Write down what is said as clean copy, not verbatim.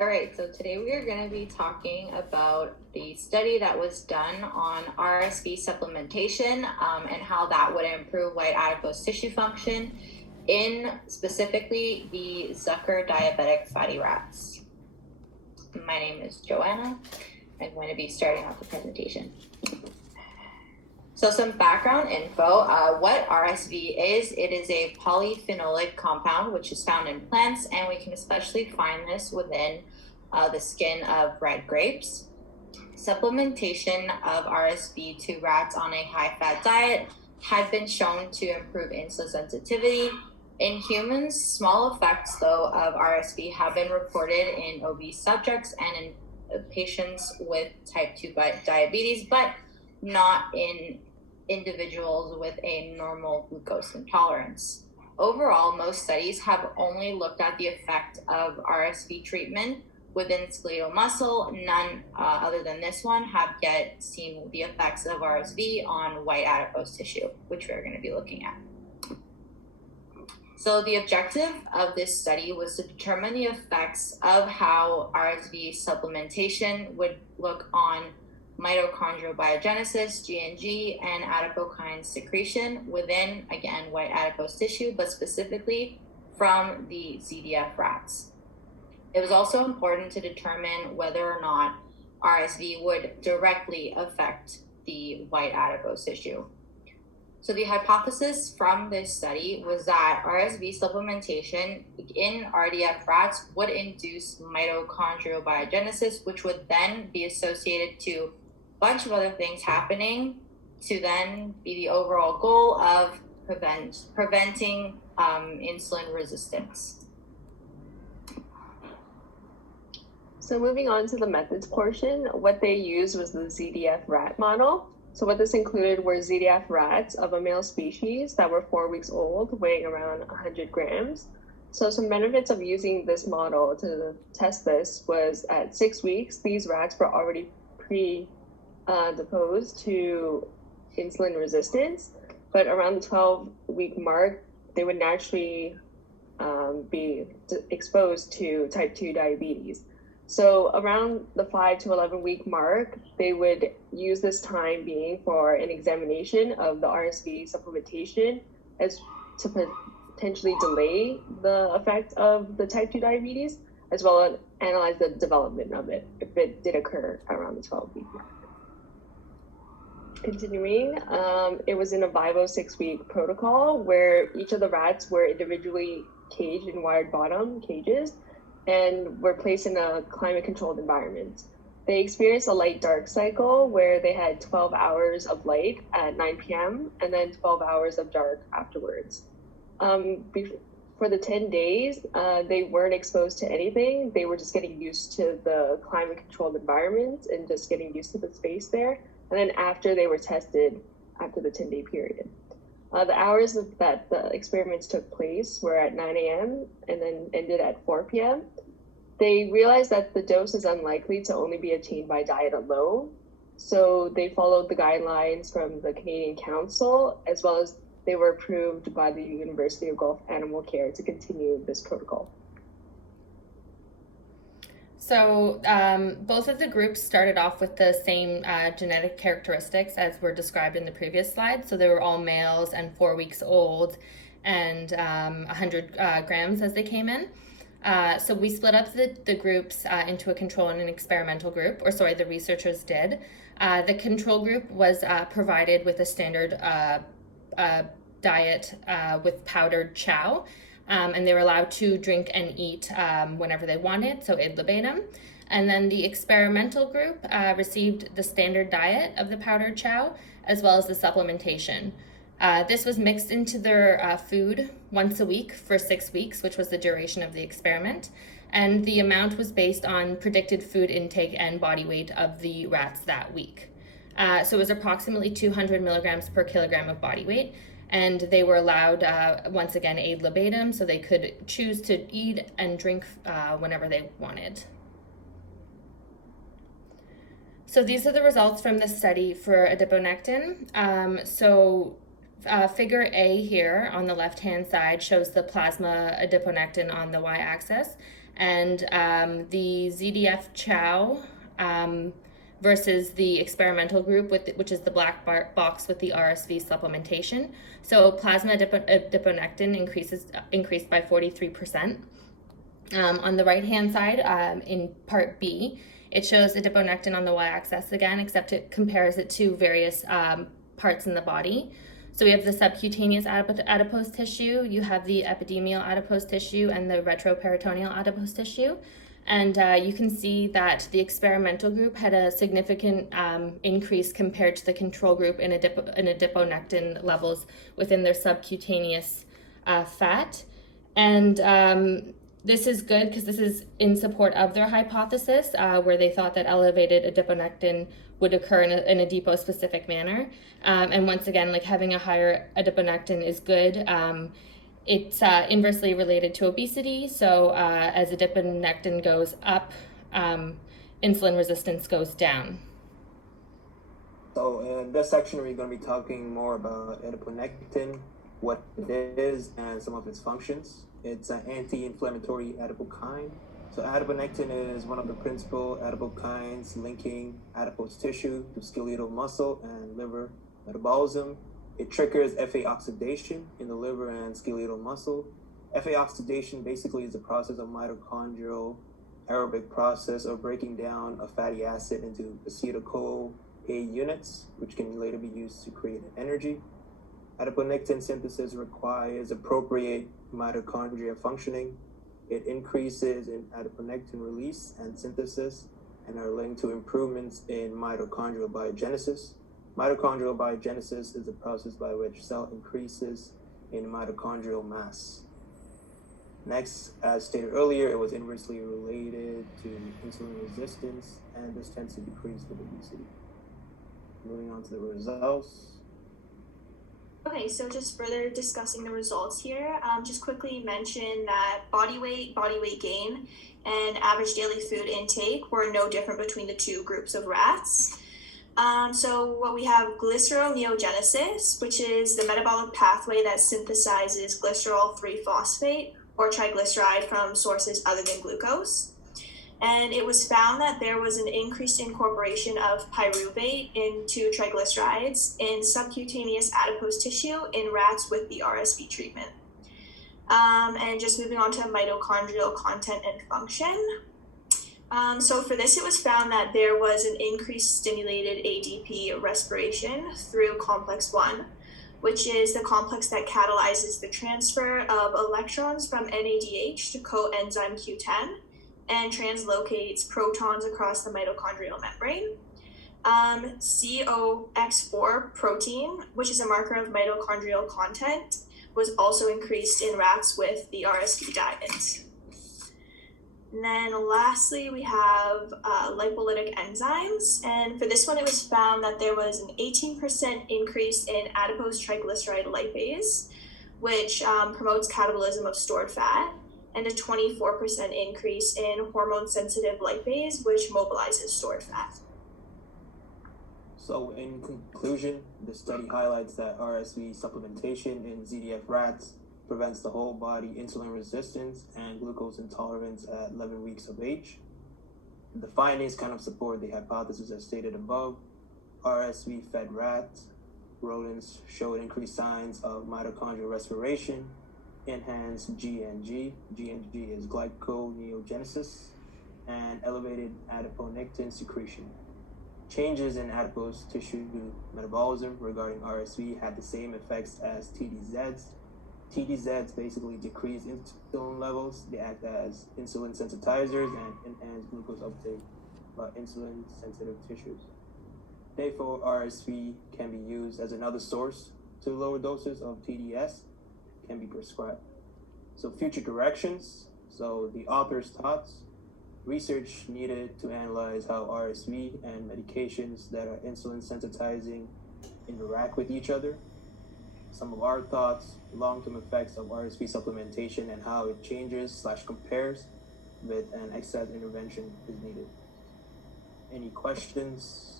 All right, so today we are going to be talking about the study that was done on RSV supplementation and how that would improve white adipose tissue function in specifically the Zucker diabetic fatty rats. My name is Joanna. I'm going to be starting off the presentation. So some background info, what RSV is, it is a polyphenolic compound which is found in plants, and we can especially find this within the skin of red grapes. Supplementation of RSV to rats on a high-fat diet had been shown to improve insulin sensitivity. In humans, small effects though of RSV have been reported in obese subjects and in patients with type 2 diabetes, but not in individuals with a normal glucose intolerance. Overall, most studies have only looked at the effect of RSV treatment within skeletal muscle. None other than this one have yet seen the effects of RSV on white adipose tissue, which we're going to be looking at. So the objective of this study was to determine the effects of how RSV supplementation would look on mitochondrial biogenesis, GNG, and adipokine secretion within, again, white adipose tissue, but specifically from the ZDF rats. It was also important to determine whether or not RSV would directly affect the white adipose tissue. So the hypothesis from this study was that RSV supplementation in RDF rats would induce mitochondrial biogenesis, which would then be associated to bunch of other things happening to then be the overall goal of preventing insulin resistance. So moving on to the methods portion, what they used was the ZDF rat model. So what this included were ZDF rats of a male species that were 4 weeks old, weighing around 100 grams. So some benefits of using this model to test this was at 6 weeks, these rats were already predisposed to insulin resistance, but around the 12-week mark, they would naturally be exposed to type 2 diabetes. So around the 5 to 11 week mark, they would use this time being for an examination of the RSV supplementation as to potentially delay the effect of the type 2 diabetes, as well as analyze the development of it if it did occur around the 12-week mark. Continuing, it was in a vivo 6-week protocol where each of the rats were individually caged in wired bottom cages and were placed in a climate-controlled environment. They experienced a light-dark cycle where they had 12 hours of light at 9 p.m. and then 12 hours of dark afterwards. For the 10 days, they weren't exposed to anything. They were just getting used to the climate-controlled environment and just getting used to the space there. And then after they were tested, after the 10-day period. The hours that the experiments took place were at 9 a.m. and then ended at 4 p.m. They realized that the dose is unlikely to only be attained by diet alone. So they followed the guidelines from the Canadian Council, as well as they were approved by the University of Guelph Animal Care to continue this protocol. So both of the groups started off with the same genetic characteristics as were described in the previous slide. So they were all males and 4 weeks old and 100 grams as they came in. So we split up the groups into a control and an experimental group, the researchers did. The control group was provided with a standard diet with powdered chow. And they were allowed to drink and eat whenever they wanted, so ad libitum. And then the experimental group received the standard diet of the powdered chow, as well as the supplementation. This was mixed into their food once a week for 6 weeks, which was the duration of the experiment. And the amount was based on predicted food intake and body weight of the rats that week. So it was approximately 200 milligrams per kilogram of body weight. And they were allowed, once again, ad libitum, so they could choose to eat and drink whenever they wanted. So these are the results from the study for adiponectin. So Figure A here on the left-hand side shows the plasma adiponectin on the y-axis, and the ZDF chow versus the experimental group, which is the black box with the RSV supplementation. So plasma adiponectin increased by 43%. On the right-hand side, in part B, it shows adiponectin on the y-axis again, except it compares it to various parts in the body. So we have the subcutaneous adipose tissue, you have the epidemial adipose tissue, and the retroperitoneal adipose tissue. And you can see that the experimental group had a significant increase compared to the control group in adiponectin levels within their subcutaneous fat. And this is good because this is in support of their hypothesis, where they thought that elevated adiponectin would occur in a depot-specific manner. And once again, like having a higher adiponectin is good. It's inversely related to obesity. So as adiponectin goes up, insulin resistance goes down. So in this section, we're going to be talking more about adiponectin, what it is, and some of its functions. It's an anti-inflammatory adipokine. So adiponectin is one of the principal adipokines linking adipose tissue to skeletal muscle and liver metabolism. It triggers FA oxidation in the liver and skeletal muscle. FA oxidation basically is the process of mitochondrial aerobic process of breaking down a fatty acid into acetyl-CoA units, which can later be used to create energy. Adiponectin synthesis requires appropriate mitochondria functioning. It increases in adiponectin release and synthesis and are linked to improvements in mitochondrial biogenesis. Mitochondrial biogenesis is the process by which cell increases in mitochondrial mass. Next, as stated earlier, it was inversely related to insulin resistance, and this tends to decrease with obesity. Moving on to the results. Okay, so just further discussing the results here, just quickly mention that body weight gain, and average daily food intake were no different between the two groups of rats. So what we have glyceroneogenesis, which is the metabolic pathway that synthesizes glycerol 3-phosphate or triglyceride from sources other than glucose. And it was found that there was an increased incorporation of pyruvate into triglycerides in subcutaneous adipose tissue in rats with the RSV treatment. And just moving on to mitochondrial content and function. So for this, it was found that there was an increased stimulated ADP respiration through complex 1, which is the complex that catalyzes the transfer of electrons from NADH to coenzyme Q10 and translocates protons across the mitochondrial membrane. COX4 protein, which is a marker of mitochondrial content, was also increased in rats with the RSV diet. And then lastly, we have lipolytic enzymes. And for this one, it was found that there was an 18% increase in adipose triglyceride lipase, which promotes catabolism of stored fat, and a 24% increase in hormone-sensitive lipase, which mobilizes stored fat. So in conclusion, the study highlights that RSV supplementation in ZDF rats prevents the whole body insulin resistance and glucose intolerance at 11 weeks of age. The findings kind of support the hypothesis as stated above. RSV-fed rats, rodents showed increased signs of mitochondrial respiration, enhanced GNG. GNG is glyconeogenesis, and elevated adiponectin secretion. Changes in adipose tissue metabolism regarding RSV had the same effects as TDZs. TDZs basically decrease insulin levels. They act as insulin sensitizers and enhance glucose uptake by insulin-sensitive tissues. Therefore, RSV can be used as another source to lower doses of TDS can be prescribed. So future directions. So the author's thoughts. Research needed to analyze how RSV and medications that are insulin sensitizing interact with each other. Some of our thoughts, long-term effects of RSV supplementation and how it changes/compares with an exercise intervention is needed. Any questions?